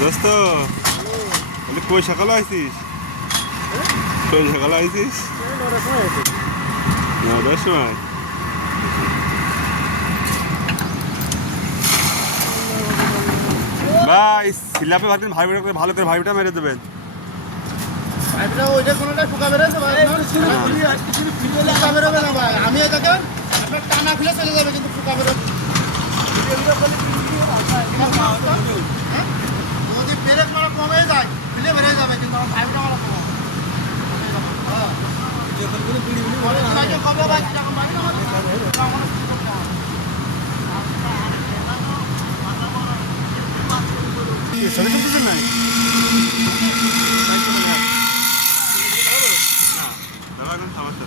দোস্ত বলি কই সকালে আইছিস? কই সকালে আইছিস? 9টার সময়। ভাই সিলাপে ভাবছেন ভালো করে ভাইটা মেরে দেবেন। আমি দেখেন আপনার টানা খুলে চলে যাবে কিন্তু ফুকা বেরোবে যদি ব্রেক মারা কমে যায় খুলে বেরিয়ে যাবে কিন্তু আমার ভাইটা মারা কমে সমস্যা